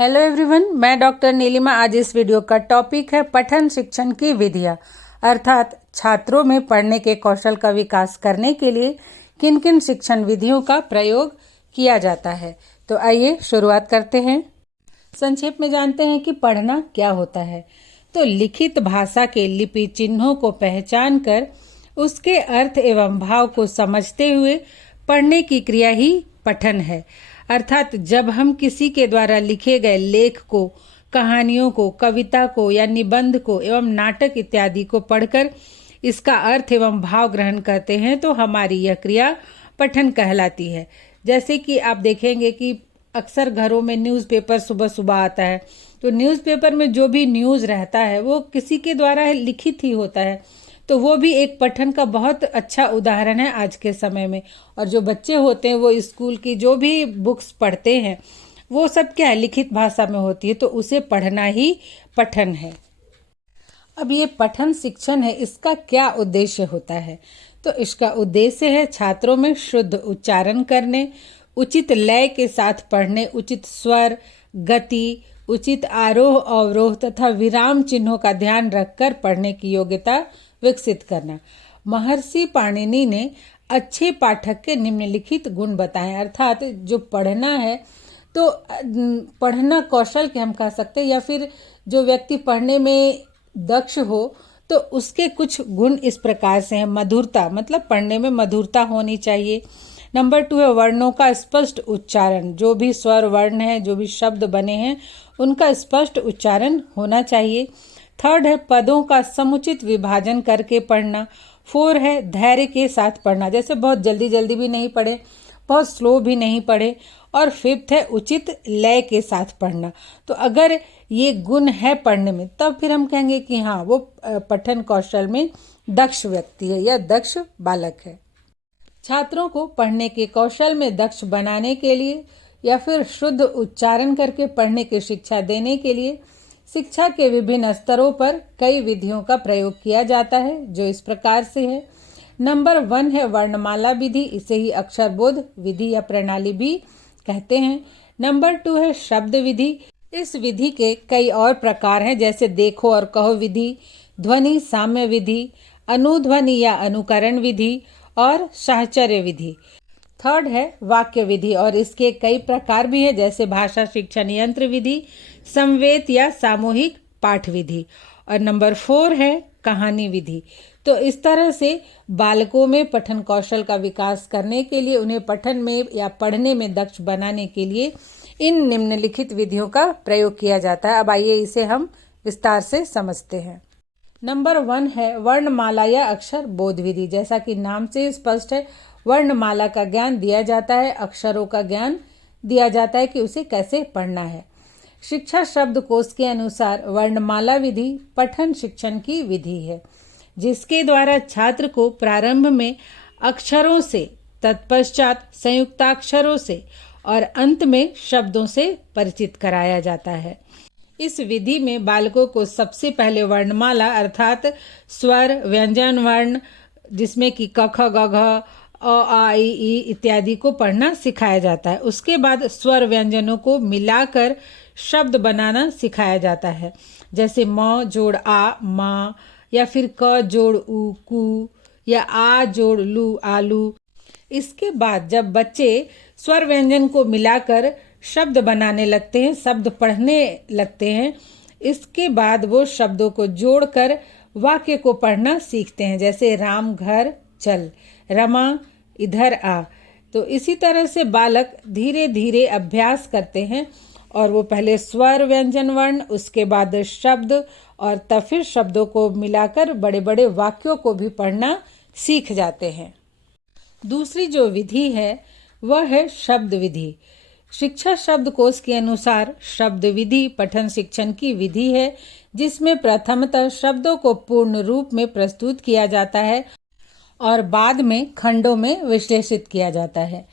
Hello everyone, मैं doctor Nilima. आज इस वीडियो का टॉपिक है पठन शिक्षण की विधियाँ, अर्थात छात्रों में पढ़ने के कौशल का विकास करने के लिए किन किन शिक्षण विधियों का प्रयोग किया जाता है। तो आइए शुरुआत करते हैं। संक्षेप में जानते हैं कि पढ़ना क्या होता है। तो लिखित भाषा के लिपि चिन्हों को पहचान कर उसके अर्थ एवं भाव को समझते हुए पढ़ने की क्रिया ही पठन है। अर्थात जब हम किसी के द्वारा लिखे गए लेख को, कहानियों को, कविता को या निबंध को एवं नाटक इत्यादि को पढ़कर इसका अर्थ एवं भाव ग्रहण करते हैं तो हमारी यह क्रिया पठन कहलाती है। जैसे कि आप देखेंगे कि अक्सर घरों में न्यूज़पेपर सुबह सुबह आता है, तो न्यूज़पेपर में जो भी न्यूज़ रहता है वो किसी के द्वारा लिखित ही होता है, तो वो भी एक पठन का बहुत अच्छा उदाहरण है आज के समय में। और जो बच्चे होते हैं वो स्कूल की जो भी बुक्स पढ़ते हैं वो सब क्या है, लिखित भाषा में होती है, तो उसे पढ़ना ही पठन है। अब ये पठन शिक्षण है, इसका क्या उद्देश्य होता है? तो इसका उद्देश्य है छात्रों में शुद्ध उच्चारण करने, उचित लय के साथ पढ़ने, उचित स्वर, गति, उचित आरोह अवरोह तथा विराम चिन्हों का ध्यान रखकर पढ़ने की योग्यता विकसित करना। महर्षि पाणिनि ने अच्छे पाठक के निम्नलिखित गुण बताए, अर्थात जो पढ़ना है तो पढ़ना कौशल के हम कह सकते हैं, या फिर जो व्यक्ति पढ़ने में दक्ष हो तो उसके कुछ गुण इस प्रकार से हैं। मधुरता, मतलब पढ़ने में मधुरता होनी चाहिए। नंबर 2 है वर्णों का स्पष्ट उच्चारण, जो भी स्वर वर्ण है, जो भी शब्द बने हैं उनका स्पष्ट उच्चारण होना चाहिए। 3rd है पदों का समुचित विभाजन करके पढ़ना। 4 है धैर्य के साथ पढ़ना, जैसे बहुत जल्दी जल्दी भी नहीं पढ़े, बहुत स्लो भी नहीं पढ़े। और 5th है उचित लय के साथ पढ़ना। तो अगर ये गुण है पढ़ने में तब फिर हम कहेंगे कि हाँ, वो पठन कौशल में दक्ष व्यक्ति है या दक्ष बालक है। छात्रों को पढ़ने के कौशल में दक्ष बनाने के लिए या फिर शुद्ध उच्चारण करके पढ़ने की शिक्षा देने के लिए शिक्षा के विभिन्न स्तरों पर कई विधियों का प्रयोग किया जाता है, जो इस प्रकार से है। नंबर 1 है वर्णमाला विधि, इसे ही अक्षरबोध विधि या प्रणाली भी कहते हैं। नंबर 2 है शब्द विधि। इस विधि के कई और प्रकार हैं, जैसे देखो और कहो विधि, ध्वनि साम्य विधि, अनुध्वनि या अनुकरण विधि और साहचर्य विधि। 3rd है वाक्य विधि, और इसके कई प्रकार भी हैं, जैसे भाषा शिक्षण यंत्र विधि, समवेत या सामूहिक पाठ विधि। और नंबर 4 है कहानी विधि। तो इस तरह से बालकों में पठन कौशल का विकास करने के लिए, उन्हें पठन में या पढ़ने में दक्ष बनाने के लिए इन निम्नलिखित विधियों का प्रयोग किया जाता है। अब आइए इसे हम विस्तार से समझते हैं। नंबर 1 है वर्णमाला या अक्षर बोध विधि। जैसा कि नाम से स्पष्ट है, वर्णमाला का ज्ञान दिया जाता है, अक्षरों का ज्ञान दिया जाता है कि उसे कैसे पढ़ना है। शिक्षा शब्दकोश के अनुसार वर्णमाला विधि पठन शिक्षण की विधि है, जिसके द्वारा छात्र को प्रारंभ में अक्षरों से, तत्पश्चात संयुक्ताक्षरों से और अंत में शब्दों से परिचित कराया जाता है। इस विधि में बालकों को सबसे पहले वर्णमाला अर्थात स्वर, व्यंजन वर्ण, जिसमें कि क ख ग घ अ आ इ ई इत्यादि को पढ़ना सिखाया जाता है। उसके बाद स्वर व्यंजनों को मिलाकर शब्द बनाना सिखाया जाता है, जैसे म जोड़ आ माँ, या फिर क जोड़ उ कु, या आ जोड़ लू आलू। इसके बाद जब बच्चे स्वर व्यंजन को मिलाकर शब्द बनाने लगते हैं, शब्द पढ़ने लगते हैं, इसके बाद वो शब्दों को जोड़कर वाक्य को पढ़ना सीखते हैं, जैसे राम घर चल, रमा इधर आ। तो इसी तरह से बालक धीरे धीरे अभ्यास करते हैं, और वो पहले स्वर व्यंजन वर्ण, उसके बाद शब्द, और तब फिर शब्दों को मिलाकर बड़े बड़े वाक्यों को भी पढ़ना सीख जाते हैं। दूसरी जो विधि है वह है शब्द विधि। शिक्षा शब्दकोश के अनुसार शब्द विधि पठन शिक्षण की विधि है, जिसमें प्रथमतः शब्दों को पूर्ण रूप में प्रस्तुत किया जाता है और बाद में खंडों में विश्लेषित किया जाता है।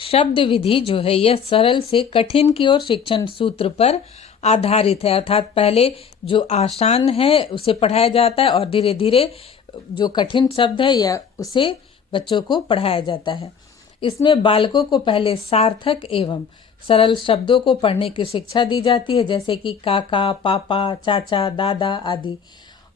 शब्द विधि जो है यह सरल से कठिन की ओर शिक्षण सूत्र पर आधारित है, अर्थात पहले जो आसान है उसे पढ़ाया जाता है और धीरे धीरे जो कठिन शब्द है या उसे बच्चों को पढ़ाया जाता है। इसमें बालकों को पहले सार्थक एवं सरल शब्दों को पढ़ने की शिक्षा दी जाती है, जैसे कि काका, पापा, चाचा, दादा आदि।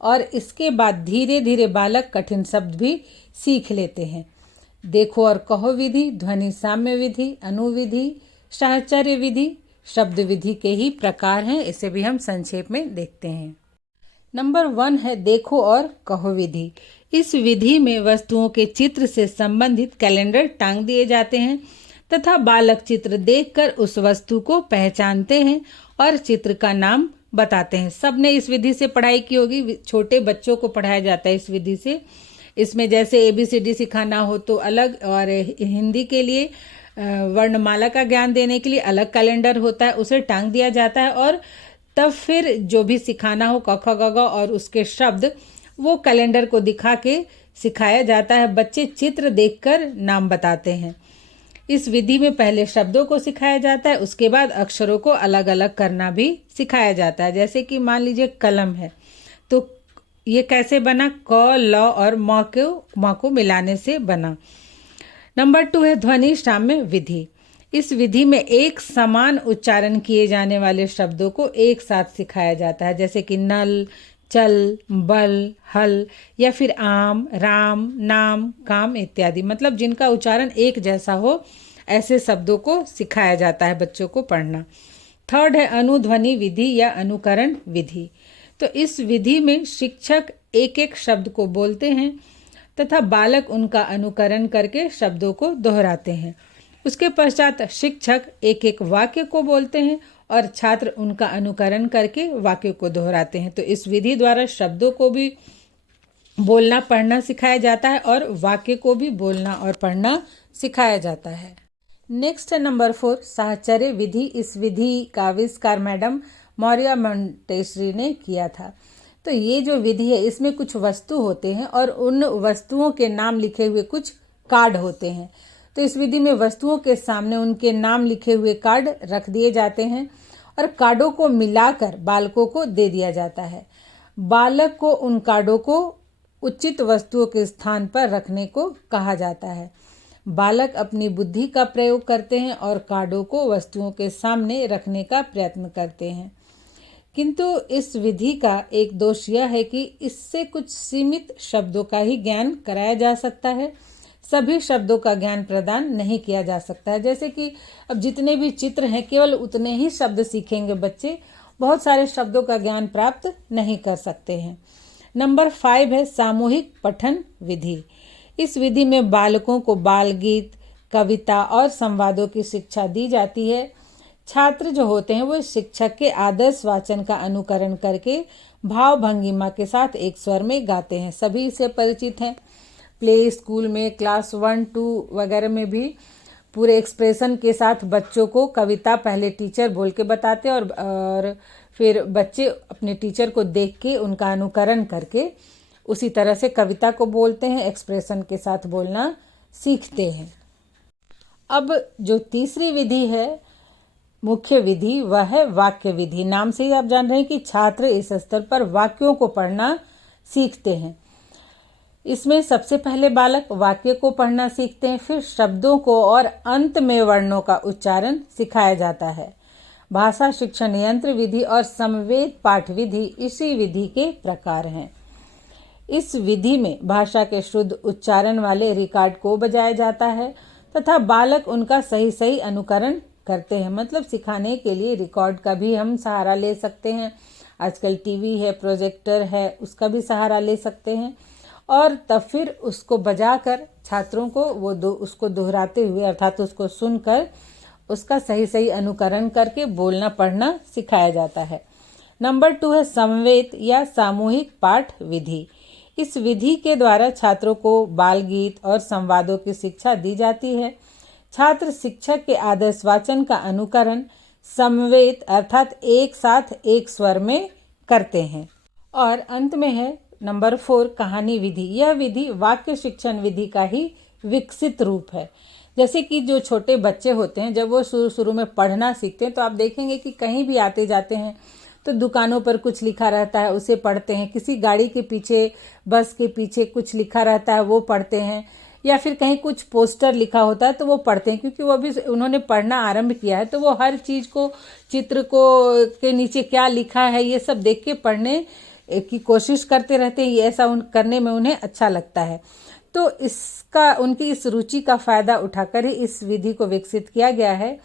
और इसके बाद धीरे धीरे बालक कठिन शब्द भी सीख लेते हैं। देखो और कहो विधि, ध्वनि साम्य विधि, अनुविधि, साहचर्य विधि, शब्द विधि के ही प्रकार हैं। इसे भी हम संक्षेप में देखते हैं। नंबर 1 है देखो और कहो विधि। इस विधि में वस्तुओं के चित्र से संबंधित कैलेंडर टांग दिए जाते हैं तथा बालक चित्र देखकर उस वस्तु को पहचानते हैं और चित्र का नाम बताते हैं। सबने इस विधि से पढ़ाई की होगी, छोटे बच्चों को पढ़ाया जाता है इस विधि से। इसमें जैसे ABCD सिखाना हो तो अलग, और हिंदी के लिए वर्णमाला का ज्ञान देने के लिए अलग कैलेंडर होता है, उसे टांग दिया जाता है। और तब फिर जो भी सिखाना हो क ख ग घ और उसके शब्द, वो कैलेंडर को दिखा के सिखाया जाता है। बच्चे चित्र देखकर नाम बताते हैं। इस विधि में पहले शब्दों को सिखाया जाता है, उसके बाद अक्षरों को अलग अलग करना भी सिखाया जाता है। जैसे कि मान लीजिए कलम है, तो ये कैसे बना, क, ल और म को मिलाने से बना। नंबर 2 है ध्वनि साम्य विधि। इस विधि में एक समान उच्चारण किए जाने वाले शब्दों को एक साथ सिखाया जाता है, जैसे कि नल, चल, बल, हल, या फिर आम, राम, नाम, काम इत्यादि। मतलब जिनका उच्चारण एक जैसा हो, ऐसे शब्दों को सिखाया जाता है बच्चों को पढ़ना। 3rd है अनुध्वनि विधि या अनुकरण विधि। तो इस विधि में शिक्षक एक एक शब्द को बोलते हैं तथा बालक उनका अनुकरण करके शब्दों को दोहराते हैं। उसके पश्चात शिक्षक एक एक वाक्य को बोलते हैं और छात्र उनका अनुकरण करके वाक्य को दोहराते हैं। तो इस विधि द्वारा शब्दों को भी बोलना पढ़ना सिखाया जाता है और वाक्य को भी बोलना और पढ़ना सिखाया जाता है। नेक्स्ट है नंबर 4 साहचर्य विधि। इस विधि का आविष्कार मैडम मौर्या मोंटेसरी ने किया था। तो ये जो विधि है, इसमें कुछ वस्तु होते हैं और उन वस्तुओं के नाम लिखे हुए कुछ कार्ड होते हैं। तो इस विधि में वस्तुओं के सामने उनके नाम लिखे हुए कार्ड रख दिए जाते हैं और कार्डों को मिलाकर बालकों को दे दिया जाता है। बालक को उन कार्डों को उचित वस्तुओं के स्थान पर रखने को कहा जाता है। बालक अपनी बुद्धि का प्रयोग करते हैं और कार्डों को वस्तुओं के सामने रखने का प्रयत्न करते हैं। किंतु इस विधि का एक दोष यह है कि इससे कुछ सीमित शब्दों का ही ज्ञान कराया जा सकता है, सभी शब्दों का ज्ञान प्रदान नहीं किया जा सकता है। जैसे कि अब जितने भी चित्र हैं, केवल उतने ही शब्द सीखेंगे बच्चे, बहुत सारे शब्दों का ज्ञान प्राप्त नहीं कर सकते हैं। नंबर 5 है सामूहिक पठन विधि। इस विधि में बालकों को बाल गीत, कविता और संवादों की शिक्षा दी जाती है। छात्र जो होते हैं वो शिक्षक के आदर्श वाचन का अनुकरण करके भाव भंगिमा के साथ एक स्वर में गाते हैं। सभी इससे परिचित हैं। प्ले स्कूल में क्लास 1, 2 वगैरह में भी पूरे एक्सप्रेशन के साथ बच्चों को कविता पहले टीचर बोल के बताते हैं और फिर बच्चे अपने टीचर को देख के उनका अनुकरण करके उसी तरह से कविता को बोलते हैं, एक्सप्रेशन के साथ बोलना सीखते हैं। अब जो तीसरी विधि है, मुख्य विधि, वह है वाक्य विधि। नाम से ही आप जान रहे हैं कि छात्र इस स्तर पर वाक्यों को पढ़ना सीखते हैं। इसमें सबसे पहले बालक वाक्य को पढ़ना सीखते हैं, फिर शब्दों को और अंत में वर्णों का उच्चारण सिखाया जाता है। भाषा शिक्षण यंत्र विधि और समवेत पाठ विधि इसी विधि के प्रकार हैं। इस विधि में भाषा के शुद्ध उच्चारण वाले रिकॉर्ड को बजाया जाता है तथा बालक उनका सही सही अनुकरण करते हैं। मतलब सिखाने के लिए रिकॉर्ड का भी हम सहारा ले सकते हैं। आजकल टीवी है, प्रोजेक्टर है, उसका भी सहारा ले सकते हैं और तब फिर उसको बजाकर छात्रों को उसको दोहराते हुए अर्थात उसको सुनकर उसका सही सही अनुकरण करके बोलना पढ़ना सिखाया जाता है। नंबर 2 है समवेत या सामूहिक पाठ विधि। इस विधि के द्वारा छात्रों को बाल गीत और संवादों की शिक्षा दी जाती है। छात्र शिक्षक के आदर्श वाचन का अनुकरण समवेत अर्थात एक साथ एक स्वर में करते हैं। और अंत में है नंबर 4 कहानी विधि। यह विधि वाक्य शिक्षण विधि का ही विकसित रूप है। जैसे कि जो छोटे बच्चे होते हैं, जब वो शुरू में पढ़ना सीखते हैं तो आप देखेंगे कि कहीं भी आते जाते हैं तो दुकानों पर कुछ लिखा रहता है, उसे पढ़ते हैं। किसी गाड़ी के पीछे, बस के पीछे कुछ लिखा रहता है, वो पढ़ते हैं। या फिर कहीं कुछ पोस्टर लिखा होता है तो वो पढ़ते हैं, क्योंकि वो अभी उन्होंने पढ़ना आरंभ किया है, तो वो हर चीज़ को, चित्र को के नीचे क्या लिखा है ये सब देख के पढ़ने की कोशिश करते रहते हैं। ये ऐसा करने में उन्हें अच्छा लगता है। तो इसका, उनकी इस रुचि का फ़ायदा उठाकर ही इस विधि को विकसित किया गया है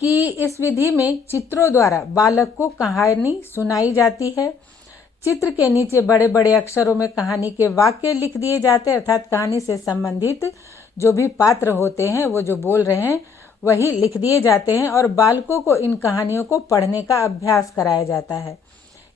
कि इस विधि में चित्रों द्वारा बालक को कहानी सुनाई जाती है। चित्र के नीचे बड़े बड़े अक्षरों में कहानी के वाक्य लिख दिए जाते हैं, अर्थात कहानी से संबंधित जो भी पात्र होते हैं वो जो बोल रहे हैं वही लिख दिए जाते हैं, और बालकों को इन कहानियों को पढ़ने का अभ्यास कराया जाता है।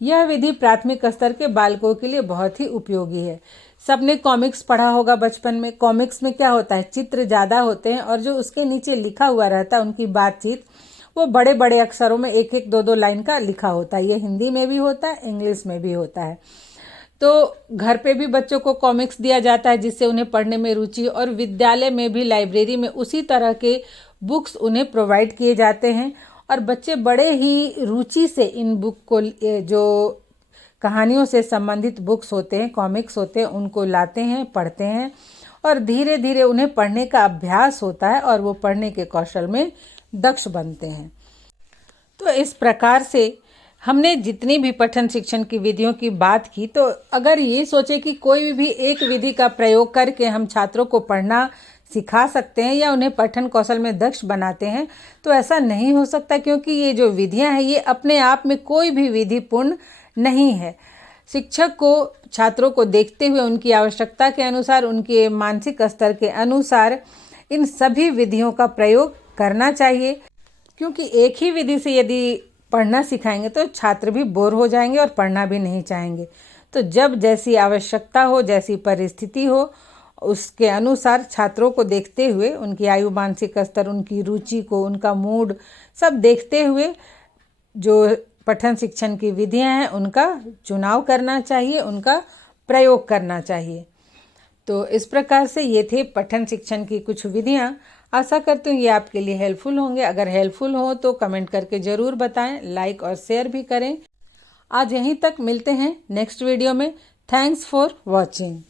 यह विधि प्राथमिक स्तर के बालकों के लिए बहुत ही उपयोगी है। सबने कॉमिक्स पढ़ा होगा बचपन में। कॉमिक्स में क्या होता है, चित्र ज़्यादा होते हैं और जो उसके नीचे लिखा हुआ रहता है उनकी बातचीत, वो बड़े बड़े अक्षरों में एक एक दो दो लाइन का लिखा होता है। ये हिंदी में भी होता है, इंग्लिश में भी होता है। तो घर पे भी बच्चों को कॉमिक्स दिया जाता है जिससे उन्हें पढ़ने में रुचि, और विद्यालय में भी लाइब्रेरी में उसी तरह के बुक्स उन्हें प्रोवाइड किए जाते हैं, और बच्चे बड़े ही रुचि से इन बुक को, जो कहानियों से संबंधित बुक्स होते हैं, कॉमिक्स होते हैं, उनको लाते हैं, पढ़ते हैं, और धीरे धीरे उन्हें पढ़ने का अभ्यास होता है और वो पढ़ने के कौशल में दक्ष बनते हैं। तो इस प्रकार से हमने जितनी भी पठन शिक्षण की विधियों की बात की, तो अगर ये सोचे कि कोई भी एक विधि का प्रयोग करके हम छात्रों को पढ़ना सिखा सकते हैं या उन्हें पठन कौशल में दक्ष बनाते हैं, तो ऐसा नहीं हो सकता, क्योंकि ये जो विधियां हैं ये अपने आप में कोई भी विधि पूर्ण नहीं है। शिक्षक को छात्रों को देखते हुए, उनकी आवश्यकता के अनुसार, उनके मानसिक स्तर के अनुसार इन सभी विधियों का प्रयोग करना चाहिए, क्योंकि एक ही विधि से यदि पढ़ना सिखाएंगे तो छात्र भी बोर हो जाएंगे और पढ़ना भी नहीं चाहेंगे। तो जब जैसी आवश्यकता हो, जैसी परिस्थिति हो, उसके अनुसार छात्रों को देखते हुए, उनकी आयु, मानसिक स्तर, उनकी रुचि को, उनका मूड सब देखते हुए जो पठन शिक्षण की विधियां हैं उनका चुनाव करना चाहिए, उनका प्रयोग करना चाहिए। तो इस प्रकार से ये थे पठन शिक्षण की कुछ विधियां। आशा करती हूँ ये आपके लिए हेल्पफुल होंगे। अगर हेल्पफुल हो तो कमेंट करके ज़रूर बताएं, लाइक और शेयर भी करें। आज यहीं तक, मिलते हैं नेक्स्ट वीडियो में। Thanks for watching.